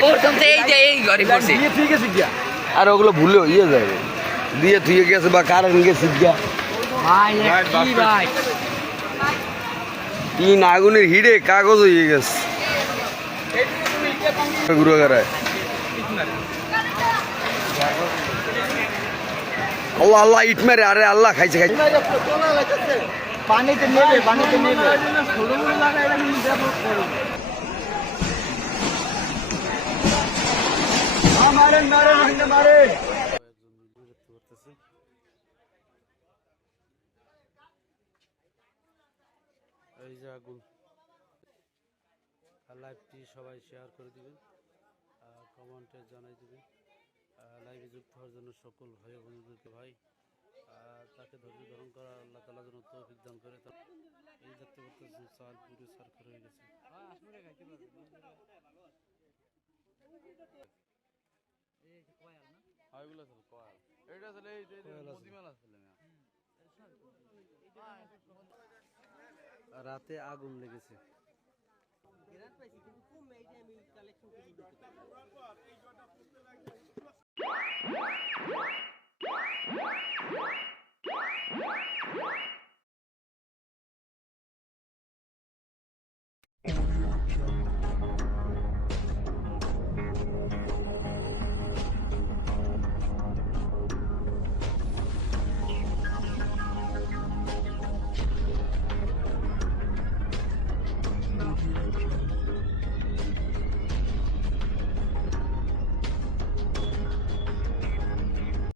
প্রথম তো এই যে এই ঘরে পড়ছে দিয়ে ঠিক আছে গিয়া আর ওগুলো ভুলে ইয়ে যাবে। দিয়ে থুয়ে গেছে বা কারেন্ট গেছে গিয়া। তিন আগুনের হিড়ে কাগজ হয়ে গেছে। আল্লাহ আল্লাহ ইট মেরে আরে আল্লাহ খাইছে খাইছে। পানিতে নেবে পানিতে নেবে। এই যে আগুন। লাইভটি সবাই শেয়ার করে দিবেন কমেন্টে জানাই দিবেন। লাইভে যুক্ত হওয়ার জন্য সকল ভাই বন্ধুদেরকে ভাই তাকে ধৈর্য ধারণ করা আল্লাহ তালা যেন তৌফিক দান করে। তা- এই দেখতে পাচ্ছেন, চাল পুরো সার্কার হয়ে গেছে। ওইগুলো আসলে কয়াল। এটা আসলে এই মদিমাল আসলে না। রাতে আগুন লেগেছে। What?